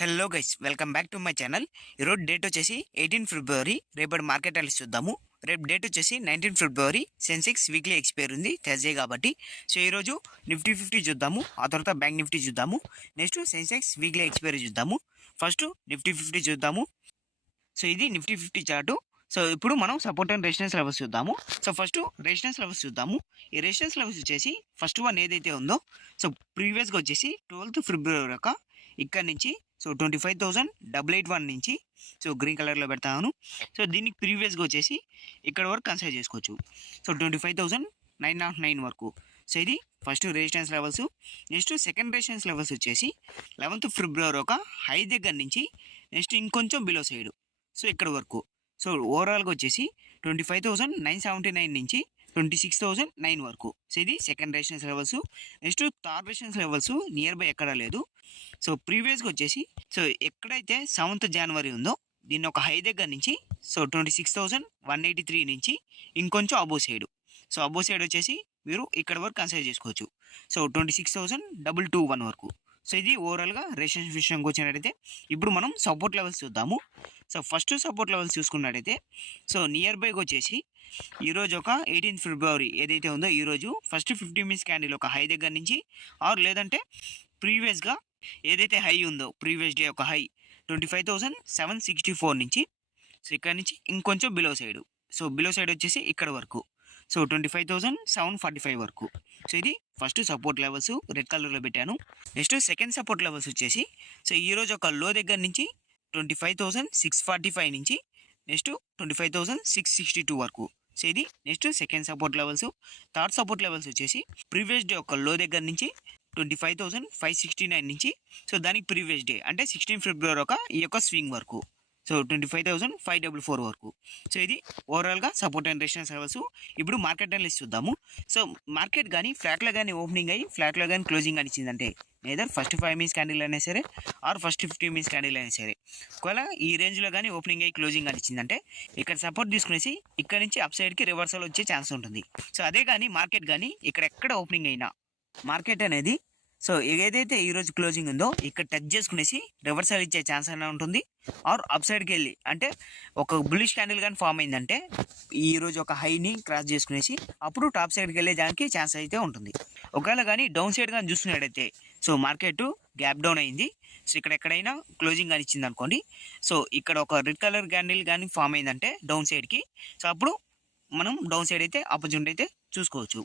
Hello guys, welcome back to my channel. ఈరోజు date వచ్చేసి 18 ఫిబ్రవరి. రేపటి మార్కెట్ అనాలిసిస్ చూద్దాము. రేపు డేట్ వచ్చేసి 19 ఫిబ్రవరి. సెన్సెక్స్ వీక్లీ ఎక్స్పైర్ ఉంది థర్స్డే కాబట్టి. సో ఈరోజు నిఫ్టీ 50 చూద్దాము, ఆ తర్వాత బ్యాంక్ నిఫ్టీ చూద్దాము, నెక్స్ట్ సెన్సెక్స్ వీక్లీ ఎక్స్పైర్ చూద్దాము. ఫస్ట్ నిఫ్టీ 50 చూద్దాము. సో ఇది నిఫ్టీ 50 చార్టు. సో ఇప్పుడు మనం సపోర్ట్ అండ్ రెసిస్టెన్స్ లెవెల్స్ చూద్దాము. సో ఫస్ట్ రెసిస్టెన్స్ లెవెల్స్ చూద్దాము. ఈ రెసిస్టెన్స్ లెవెల్స్ వచ్చేసి ఫస్ట్ వన్ ఏదైతే ఉందో, సో ప్రీవియస్గా వచ్చేసి 12th ఫిబ్రవరి యొక్క ఇక్కడ నుంచి సో 25,881 నుంచి, సో గ్రీన్ కలర్లో పెడతాను. సో దీనికి ప్రీవియస్గా వచ్చేసి ఇక్కడ వరకు కన్సిడర్ చేసుకోవచ్చు. సో 25,909 వరకు. సో ఇది first resistance levels. Next second resistance levels వచ్చేసి 11th ఫిబ్రవరి ఒక హై దగ్గర నుంచి నెక్స్ట్ ఇంకొంచెం బిలో సైడ్, సో ఇక్కడ వరకు. సో ఓవరాల్గా వచ్చేసి 25,979 నుంచి 26,009 వరకు. సో ఇది second resistance levels. Next third resistance levels near by ఎక్కడా లేదు. సో ప్రీవియస్గా వచ్చేసి సో ఎక్కడైతే 7th జనవరి ఉందో దీన్ని ఒక హై దగ్గర నుంచి సో 26,183 నుంచి ఇంకొంచెం అబో సైడ్. సో అబో సైడ్ వచ్చేసి మీరు ఇక్కడ వరకు కన్సిడర్ చేసుకోవచ్చు. సో 26,221 వరకు. సో ఇది ఓవరాల్గా రెసిస్టెన్స్ విషయంకి వచ్చినట్టయితే ఇప్పుడు మనం సపోర్ట్ లెవెల్స్ చూద్దాము. సో ఫస్ట్ సపోర్ట్ లెవెల్స్ చూసుకున్నట్టయితే సో నియర్ బైకి వచ్చేసి ఈరోజు ఒక 18th ఫిబ్రవరి ఏదైతే ఉందో ఈరోజు ఫస్ట్ 50 మినిట్స్ క్యాండిల్ ఒక హై దగ్గర నుంచి, ఆర్ లేదంటే ప్రీవియస్గా ఏదైతే హై ఉందో ప్రీవియస్ డే ఒక హై 25,764 నుంచి, సో ఇక్కడ నుంచి ఇంకొంచెం below side. So below side వచ్చేసి ఇక్కడ వరకు. సో 25,745 వరకు. సో ఇది ఫస్ట్ సపోర్ట్ లెవెల్స్ రెడ్ కలర్లో పెట్టాను. నెక్స్ట్ సెకండ్ సపోర్ట్ లెవెల్స్ వచ్చేసి సో ఈరోజు ఒక లో దగ్గర నుంచి 25,645 నుంచి నెక్స్ట్ 25,662 వరకు. సో ఇది next second support levels. Third support levels వచ్చేసి ప్రీవియస్ డే ఒక లో దగ్గర నుంచి 25,569 నుంచి, సో దానికి ప్రీవియస్ డే అంటే 16 ఫిబ్రవరి ఒక ఈ యొక్క స్వింగ్ వరకు. సో 25,544 వరకు. సో ఇది ఓవరాల్గా సపోర్ట్ అండ్ రెసిస్టెన్స్ లెవెల్స్. ఇప్పుడు మార్కెట్ అనాలిసిస్ చూద్దాము. సో మార్కెట్ కానీ ఫ్లాట్లో కానీ ఓపెనింగ్ అయ్యి ఫ్లాట్లో కానీ క్లోజింగ్ అని ఇచ్చిందంటే నేదర్ ఫస్ట్ 5 మినిట్స్ క్యాండిల్ అయినా సరే ఆర్ ఫస్ట్ 50 మినిట్స్ క్యాండిల్ అయినా సరే, ఒకవేళ ఈ రేంజ్లో కానీ ఓపెనింగ్ అయ్యి క్లోజింగ్ అని ఇచ్చిందంటే ఇక్కడ సపోర్ట్ తీసుకునేసి ఇక్కడ నుంచి అప్ సైడ్కి రివర్సల్ వచ్చే ఛాన్స్ ఉంటుంది. సో అదే కానీ మార్కెట్ కానీ ఇక్కడ ఎక్కడ ఓపెనింగ్ అయినా మార్కెట్ అనేది సో ఏదైతే ఈరోజు క్లోజింగ్ ఉందో ఇక్కడ టచ్ చేసుకునేసి రివర్సల్ ఇచ్చే ఛాన్స్ అయినా ఉంటుంది, ఆర్ అప్ సైడ్కి వెళ్ళి అంటే ఒక బుల్లిష్ క్యాండిల్ కానీ ఫామ్ అయిందంటే ఈరోజు ఒక హైని క్రాస్ చేసుకునేసి అప్పుడు టాప్ సైడ్కి వెళ్ళే దానికి ఛాన్స్ అయితే ఉంటుంది. ఒకవేళ కానీ డౌన్ సైడ్ కానీ చూసుకున్నట్టయితే సో మార్కెట్ గ్యాప్ డౌన్ అయింది. సో ఇక్కడ ఎక్కడైనా క్లోజింగ్ కానీ ఇచ్చింది అనుకోండి, సో ఇక్కడ ఒక రెడ్ కలర్ క్యాండిల్ కానీ ఫామ్ అయిందంటే డౌన్ సైడ్కి, సో అప్పుడు మనం డౌన్ సైడ్ అయితే ఆపర్చునిటీ అయితే చూసుకోవచ్చు.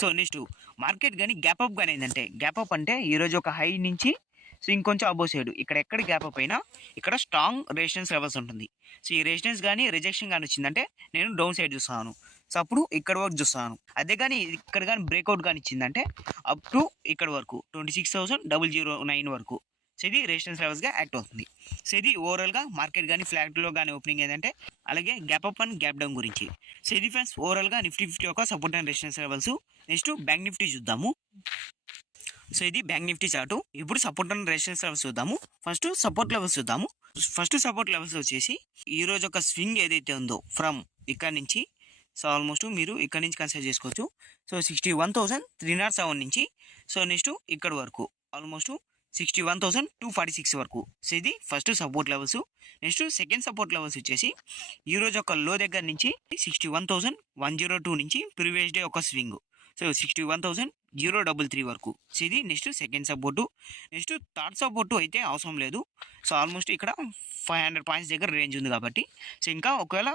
సో నెక్స్ట్ మార్కెట్ కానీ గ్యాప్ అప్ కానీ ఏంటంటే, గ్యాప్ అప్ అంటే ఈరోజు ఒక హై నుంచి సో ఇంకొంచెం అబో సైడ్ ఇక్కడ ఎక్కడ గ్యాప్ అప్ అయినా ఇక్కడ స్ట్రాంగ్ రెసిస్టెన్స్ లెవెల్స్ ఉంటుంది. సో ఈ రెసిస్టెన్స్ కానీ రిజెక్షన్ కానీ వచ్చిందంటే నేను డౌన్ సైడ్ చూస్తాను. సో అప్పుడు ఇక్కడ వరకు చూస్తాను. అదే కానీ ఇక్కడ కానీ బ్రేక్అవుట్ కానీ ఇచ్చిందంటే అప్ టు ఇక్కడ వరకు 26,009 వరకు. సో ఇది రెసిస్టెన్స్ లెవెల్స్గా యాక్ట్ అవుతుంది. సో ఇది ఓవరాల్గా మార్కెట్ కానీ ఫ్లాట్లో కానీ ఓపెనింగ్ ఏంటంటే, అలాగే gap up and gap down గురించి. సో ఇది ఫ్రెండ్స్ ఓవరాల్గా నిఫ్టీ 50 యొక్క support and resistance levels. Next bank Nifty చూద్దాము. సో ఇది బ్యాంక్ నిఫ్టీ చార్టు. ఇప్పుడు సపోర్ట్ అండ్ రెసిస్టెన్స్ లెవెల్స్ చూద్దాము. ఫస్ట్ సపోర్ట్ లెవెల్స్ చూద్దాము. ఫస్ట్ సపోర్ట్ లెవెల్స్ వచ్చేసి ఈరోజు ఒక స్వింగ్ ఏదైతే ఉందో ఫ్రమ్ ఇక్కడ నుంచి, సో ఆల్మోస్ట్ మీరు ఇక్కడ నుంచి కన్సిడర్ చేసుకోవచ్చు. సో 61,307 నుంచి సో నెక్స్ట్ ఇక్కడ వరకు ఆల్మోస్ట్ 61,246 వరకు. సో ఇది first support levels. Next second support levels వచ్చేసి ఈరోజు ఒక లో దగ్గర నుంచి 61,102 నుంచి ప్రీవియస్ డే ఒక స్వింగ్, సో 61,033 వరకు. సో ఇది next second support. Next third support అయితే అవసరం లేదు. సో ఆల్మోస్ట్ ఇక్కడ 500 పాయింట్స్ దగ్గర రేంజ్ ఉంది కాబట్టి, సో ఇంకా ఒకవేళ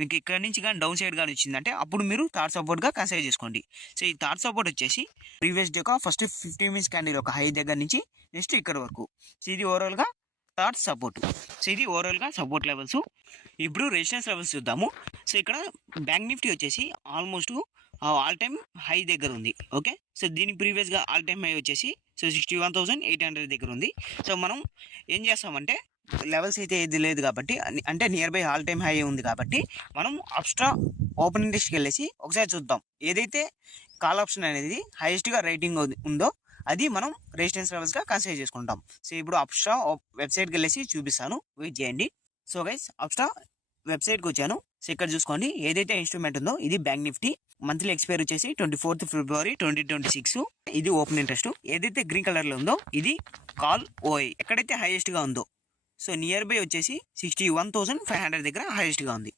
మీకు ఇక్కడ నుంచి కానీ డౌన్ సైడ్ కానీ వచ్చిందంటే అప్పుడు మీరు థర్డ్ సపోర్ట్గా కన్సిడర్ చేసుకోండి. సో ఈ థర్డ్ సపోర్ట్ వచ్చేసి ప్రీవియస్ డే ఒక ఫస్ట్ 50 మినిట్స్ క్యాండిల్ ఒక హై దగ్గర నుంచి నెక్స్ట్ ఇక్కడ వరకు. సో ఇది ఓవరాల్గా థర్డ్ సపోర్ట్. సో ఇది ఓవరాల్గా సపోర్ట్ లెవెల్స్. ఇప్పుడు రెసిస్టెన్స్ లెవెల్స్ చూద్దాము. సో ఇక్కడ బ్యాంక్ నిఫ్టీ వచ్చేసి ఆల్మోస్ట్ ఆల్ టైమ్ హై దగ్గర ఉంది. ఓకే, సో దీని ప్రీవియస్గా ఆల్ టైమ్ హై వచ్చేసి సో 61,800 దగ్గర ఉంది. సో మనం ఏం చేస్తామంటే లెవెల్స్ అయితే ఏది లేదు కాబట్టి, అంటే near by all time high ఉంది కాబట్టి మనం అప్స్ట్రా ఓపెన్ ఇంట్రెస్ట్కి వెళ్ళేసి ఒకసారి చూద్దాం. ఏదైతే కాల్ ఆప్షన్ అనేది హైయెస్ట్గా రేటింగ్ ఉందో అది మనం రెసిస్టెన్స్ లెవెల్స్గా కన్సిడర్ చేసుకుంటాం. సో ఇప్పుడు అప్స్ట్రా వెబ్సైట్కి వెళ్ళేసి చూపిస్తాను, వెయిట్ చేయండి. సో గైస్ అప్స్ట్రా వెబ్సైట్కి వచ్చాను. సో ఇక్కడ చూసుకోండి, ఏదైతే ఇన్స్ట్రుమెంట్ ఉందో ఇది బ్యాంక్ నిఫ్టీ మంత్లీ ఎక్స్పైర్ వచ్చేసి 24th ఫిబ్రవరి 2026. ఇది ఓపెన్ ఇంట్రెస్ట్. ఏదైతే గ్రీన్ కలర్ లో ఉందో ఇది కాల్ ఓఐ. ఎక్కడైతే హైయెస్ట్ గా ఉందో సో నియర్ బై వచ్చేసి 61,500 దగ్గర హైయెస్ట్గా ఉంది.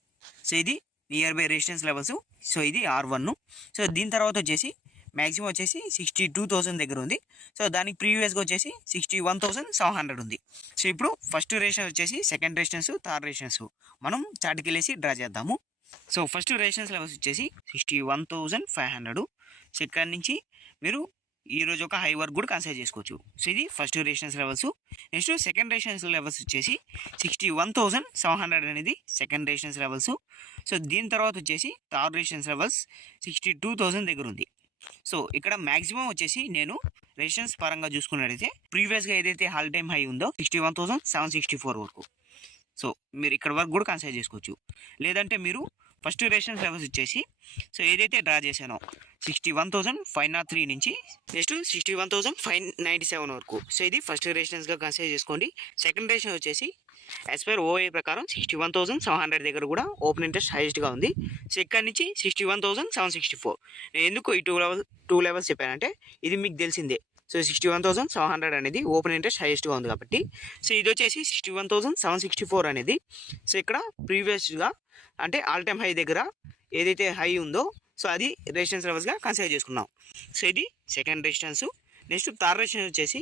సో ఇది near by resistance levels. So ఇది R1. సో దీని తర్వాత వచ్చేసి మ్యాక్సిమం వచ్చేసి 62,000 దగ్గర ఉంది. సో దానికి ప్రీవియస్గా వచ్చేసి 61,700 ఉంది. సో ఇప్పుడు ఫస్ట్ రెసిస్టెన్స్ వచ్చేసి సెకండ్ రెసిస్టెన్స్, థర్డ్ రెసిస్టెన్స్ మనం చార్ట్కి వెళ్ళేసి డ్రా చేద్దాము. సో ఫస్ట్ రెసిస్టెన్స్ లెవెల్స్ వచ్చేసి 61,500. సో ఇక్కడ నుంచి మీరు ఈరోజు ఒక హై వర్క్ కూడా కన్సిడర్ చేసుకోవచ్చు. సో ఇది first resistance levels. Next second resistance levels వచ్చేసి 61,700 అనేది సెకండ్ రెసిస్టెన్స్ లెవెల్స్. సో దీని తర్వాత వచ్చేసి థర్డ్ రెసిస్టెన్స్ లెవెల్స్ 62,000 దగ్గర ఉంది. సో ఇక్కడ మ్యాక్సిమం వచ్చేసి నేను రెసిస్టెన్స్ పరంగా చూసుకున్నట్టయితే ప్రీవియస్గా ఏదైతే హాల్ టైమ్ హై ఉందో 61,764 వరకు. సో మీరు ఇక్కడ వరకు కూడా కన్సిడర్ చేసుకోవచ్చు. లేదంటే మీరు ఫస్ట్ రెసిస్టెన్స్ లెవెల్స్ వచ్చేసి సో ఏదైతే డ్రా చేశానో 61,503 నుంచి నెక్స్ట్ 61,597 వరకు. సో ఇది ఫస్ట్ రెసిస్టెన్స్గా కన్సిడర్ చేసుకోండి. సెకండ్ రెసిస్టెన్స్ వచ్చేసి యాజ్ పర్ ఓఏ ప్రకారం 61,700 దగ్గర కూడా ఓపెన్ ఇంట్రెస్ట్ హైయెస్ట్గా ఉంది. సో ఇక్కడ నుంచి 61,764. నేను ఎందుకు ఈ టూ లెవెల్స్ చెప్పానంటే ఇది మీకు తెలిసిందే. సో 61,700 అనేది ఓపెన్ ఇంట్రెస్ట్ హైయెస్ట్గా ఉంది కాబట్టి. సో ఇది వచ్చేసి 61,764 అనేది సో ఇక్కడ ప్రీవియస్గా అంటే ఆల్ టైమ్ హై దగ్గర ఏదైతే హై ఉందో సో అది రెసిస్టెన్స్ లెవెల్స్గా కన్సిడర్ చేసుకున్నాం. సో ఇది second resistance. Next third resistance వచ్చేసి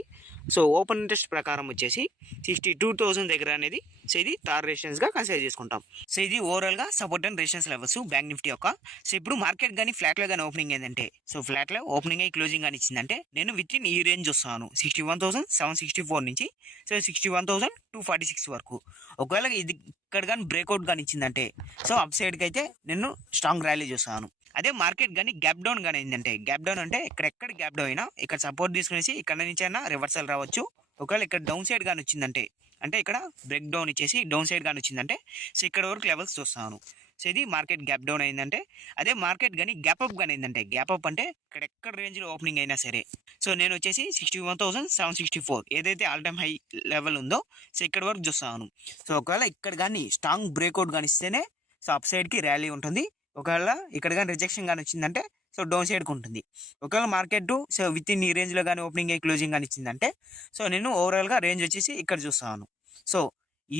సో ఓపెన్ ఇంట్రెస్ట్ ప్రకారం వచ్చేసి 62,000 దగ్గర అనేది సో ఇది థర్డ్ రెసిస్టెన్స్గా కన్సిడర్ చేసుకుంటాం. సో ఇది ఓవరాల్గా support and resistance levels bank Nifty యొక్క. సో ఇప్పుడు మార్కెట్ కానీ ఫ్లాట్లో కానీ ఓపెనింగ్ ఏంటంటే సో ఫ్లాట్లో ఓపెనింగ్ అయ్యి క్లోజింగ్ కానీ ఇచ్చిందంటే నేను విత్ ఇన్ ఈ రేంజ్ వస్తాను 61,764 నుంచి సో 61,246 వరకు. ఒకవేళ ఇది ఇక్కడ కానీ బ్రేక్అవుట్ కానీ ఇచ్చిందంటే సో అప్ సైడ్కి అయితే నేను స్ట్రాంగ్ ర్యాలీ చూస్తాను. అదే మార్కెట్ కానీ గ్యాప్ డౌన్ కానీ ఏంటంటే గ్యాప్ డౌన్ అంటే ఎక్కడ గ్యాప్ డౌన్ అయినా ఇక్కడ సపోర్ట్ తీసుకునేసి ఇక్కడ నుంచి అయినా రివర్సల్ రావచ్చు. ఒకవేళ ఇక్కడ డౌన్ సైడ్ కానీ వచ్చిందంటే అంటే ఇక్కడ బ్రేక్ డౌన్ ఇచ్చేసి డౌన్ సైడ్ కానీ వచ్చిందంటే సో ఇక్కడ వరకు లెవెల్స్ చూస్తాను. సో ఇది మార్కెట్ గ్యాప్ డౌన్ అయిందంటే. అదే మార్కెట్ కానీ గ్యాప్ అప్ కానీ అయిందంటే గ్యాప్ అప్ అంటే ఎక్కడ రేంజ్లో ఓపెనింగ్ అయినా సరే సో నేను వచ్చేసి 61,764 ఏదైతే ఆల్ టైమ్ హై లెవెల్ ఉందో సో ఇక్కడ వరకు చూస్తాను. సో ఒకవేళ ఇక్కడ కానీ స్ట్రాంగ్ బ్రేక్అవుట్ కానీ ఇస్తేనే సో అప్ సైడ్కి ర్యాలీ ఉంటుంది. ఒకవేళ ఇక్కడ కానీ రిజెక్షన్ కానీ వచ్చిందంటే సో డౌన్ సైడ్కి ఉంటుంది. ఒకవేళ మార్కెట్ సో విత్ ఇన్ ఈ రేంజ్లో కానీ ఓపెనింగ్ అయ్యి క్లోజింగ్ కానీ ఇచ్చిందంటే సో నేను ఓవరాల్గా రేంజ్ వచ్చేసి ఇక్కడ చూస్తాను. సో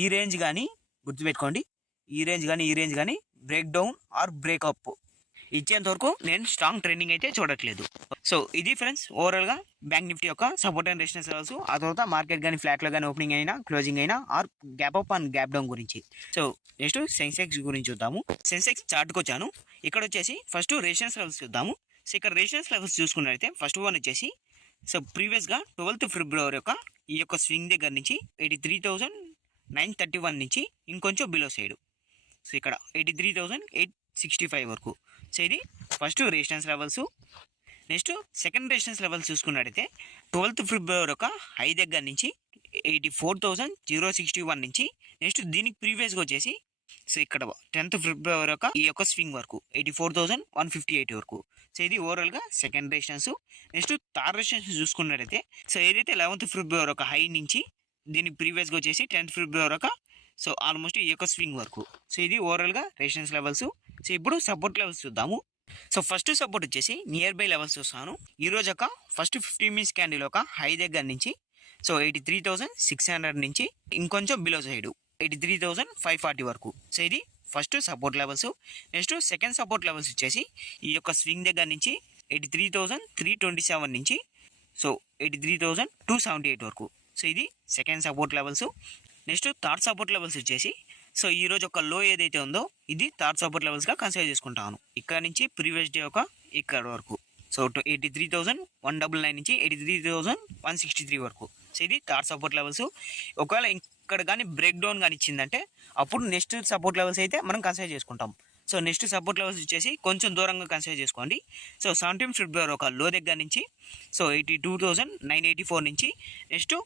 ఈ రేంజ్ కానీ గుర్తుపెట్టుకోండి, ఈ రేంజ్ కానీ బ్రేక్ డౌన్ ఆర్ బ్రేక్అప్ ఇచ్చేంత వరకు నేను స్ట్రాంగ్ ట్రెండింగ్ అయితే చూడట్లేదు. సో ఇది ఫ్రెండ్స్ ఓవరాల్గా బ్యాంక్ నిఫ్టీ యొక్క సపోర్ట్ అండ్ రెసిస్టెన్స్ లెవెల్స్. ఆ తర్వాత మార్కెట్ కానీ ఫ్లాట్లో కానీ ఓపెనింగ్ అయినా క్లోజింగ్ అయినా or gap up and gap down గురించి. సో నెక్స్ట్ సెన్సెక్స్ గురించి చూద్దాము. సెన్సెక్స్ చార్ట్కి వచ్చాను. ఇక్కడ వచ్చేసి ఫస్ట్ రెసిస్టెన్స్ లెవెల్స్ చూద్దాము. సో ఇక్కడ రెసిస్టెన్స్ లెవెల్స్ చూసుకున్నట్లయితే ఫస్ట్ వన్ వచ్చేసి సో ప్రీవియస్గా 12th February యొక్క ఈ యొక్క స్వింగ్ దగ్గర నుంచి 83,931 నుంచి ఇంకొంచెం బిలో సైడ్ సో ఇక్కడ 83,865 వరకు. సో ఇది first resistance levels. Next second resistance levels చూసుకున్నట్టయితే 12th February యొక్క హై దగ్గర నుంచి 84,061 నుంచి నెక్స్ట్ దీనికి ప్రీవియస్గా వచ్చేసి సో ఇక్కడ 10th February యొక్క ఈ యొక్క స్వింగ్ వరకు 84,158 వరకు. సో ఇది ఓవరాల్గా second resistance. Next third resistance చూసుకున్నట్టయితే సో ఏదైతే 11th February ఒక హై నుంచి దీనికి ప్రీవియస్గా వచ్చేసి 10th February ఒక సో ఆల్మోస్ట్ ఈ యొక్క స్వింగ్ వరకు. సో ఇది ఓవరాల్గా రెసిస్టెన్స్ లెవెల్స్. సో ఇప్పుడు సపోర్ట్ లెవెల్స్ చూద్దాము. సో ఫస్ట్ సపోర్ట్ వచ్చేసి నియర్ బై లెవెల్స్ చూస్తాను. ఈరోజు ఒక ఫస్ట్ 15 minutes క్యాండిల్ ఒక హై దగ్గర నుంచి సో 83,600 నుంచి ఇంకొంచెం బిలో సైడ్ 83,540 వరకు. సో ఇది first support levels. Next second support levels వచ్చేసి ఈ యొక్క స్వింగ్ దగ్గర నుంచి 83,327 నుంచి సో 83,278 వరకు. సో ఇది second support levels. Next third support levels వచ్చేసి సో ఈరోజు ఒక లో ఏదైతే ఉందో ఇది థర్డ్ సపోర్ట్ లెవెల్స్గా కన్సిడర్ చేసుకుంటాను. ఇక్కడ నుంచి ప్రీవియస్ డే ఒక ఇక్కడ వరకు సో 83,199 నుంచి 83,163 వరకు. సో ఇది థర్డ్ సపోర్ట్ లెవెల్స్. ఒకవేళ ఇక్కడ కానీ బ్రేక్ డౌన్ కానీ ఇచ్చిందంటే అప్పుడు నెక్స్ట్ సపోర్ట్ లెవెల్స్ అయితే మనం కన్సిడర్ చేసుకుంటాం. సో నెక్స్ట్ సపోర్ట్ లెవెల్స్ వచ్చేసి కొంచెం దూరంగా కన్సిడర్ చేసుకోండి. సో 17th February ఒక లో దగ్గర నుంచి సో 82,984 నుంచి నెక్స్ట్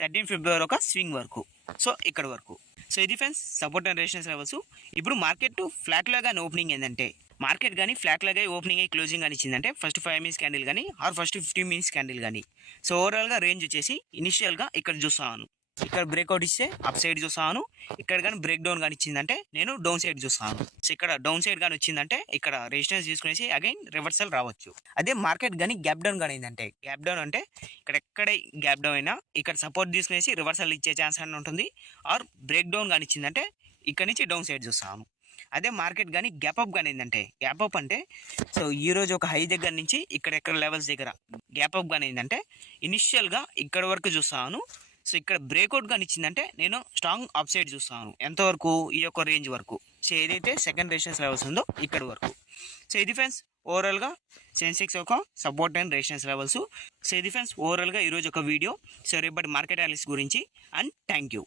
13th February ఒక స్వింగ్ వరకు సో ఇక్కడ వరకు. సో ఇది friends support and resistance levels. ఇప్పుడు మార్కెట్ ఫ్లాట్లో కానీ ఓపెనింగ్ ఏంటంటే మార్కెట్ కానీ ఫ్లాట్లో కానీ ఓపెనింగ్ అయ్యి క్లోజింగ్ కానీ ఇచ్చిందంటే ఫస్ట్ 5 minutes క్యాండిల్ కానీ ఆర్ ఫస్ట్ 15 minutes క్యాండిల్ కానీ సో ఓవరాల్గా రేంజ్ వచ్చేసి ఇనిషియల్గా ఇక్కడ చూస్తాను ఇక్కడ బ్రేక్అవుట్ ఇస్తే అప్ సైడ్ చూస్తాను, ఇక్కడ కానీ బ్రేక్ డౌన్ కానీ ఇచ్చిందంటే నేను డౌన్ సైడ్ చూస్తాను. సో ఇక్కడ డౌన్ సైడ్ కానీ వచ్చిందంటే ఇక్కడ రెసిస్టెన్స్ తీసుకునేసి అగైన్ రివర్సల్ రావచ్చు. అదే మార్కెట్ కానీ గ్యాప్ డౌన్ కానీ అయిందంటే, గ్యాప్ డౌన్ అంటే ఇక్కడ ఎక్కడే గ్యాప్ డౌన్ అయినా ఇక్కడ సపోర్ట్ తీసుకునేసి రివర్సల్ ఇచ్చే ఛాన్స్ అని ఉంటుంది. ఆర్ బ్రేక్ డౌన్ కానీ ఇచ్చిందంటే ఇక్కడ నుంచి డౌన్ సైడ్ చూస్తాను. అదే మార్కెట్ కానీ గ్యాప్ అప్ కానీ ఏంటంటే, గ్యాప్ అప్ అంటే సో ఈ రోజు ఒక హై దగ్గర నుంచి ఇక్కడ లెవెల్స్ దగ్గర గ్యాప్ అప్ కానీ ఏంటంటే ఇనిషియల్గా ఇక్కడ వరకు చూస్తాను. సో ఇక్కడ బ్రేక్అవుట్ కానీ ఇచ్చిందంటే నేను స్ట్రాంగ్ అప్ సైడ్ చూస్తాను. ఎంతవరకు? ఈ యొక్క రేంజ్ వరకు. సో ఏదైతే సెకండ్ రెసిస్టెన్స్ లెవెల్స్ ఉందో ఇక్కడ వరకు. సో ఇది ఫ్రెండ్స్ ఓవరాల్గా సెన్సెక్స్ ఒక support and resistance levels. So ఇది ఫ్రెండ్స్ ఓవరాల్గా ఈరోజు ఒక వీడియో. సో రేపటి మార్కెట్ అనాలిసిస్ గురించి. And thank you.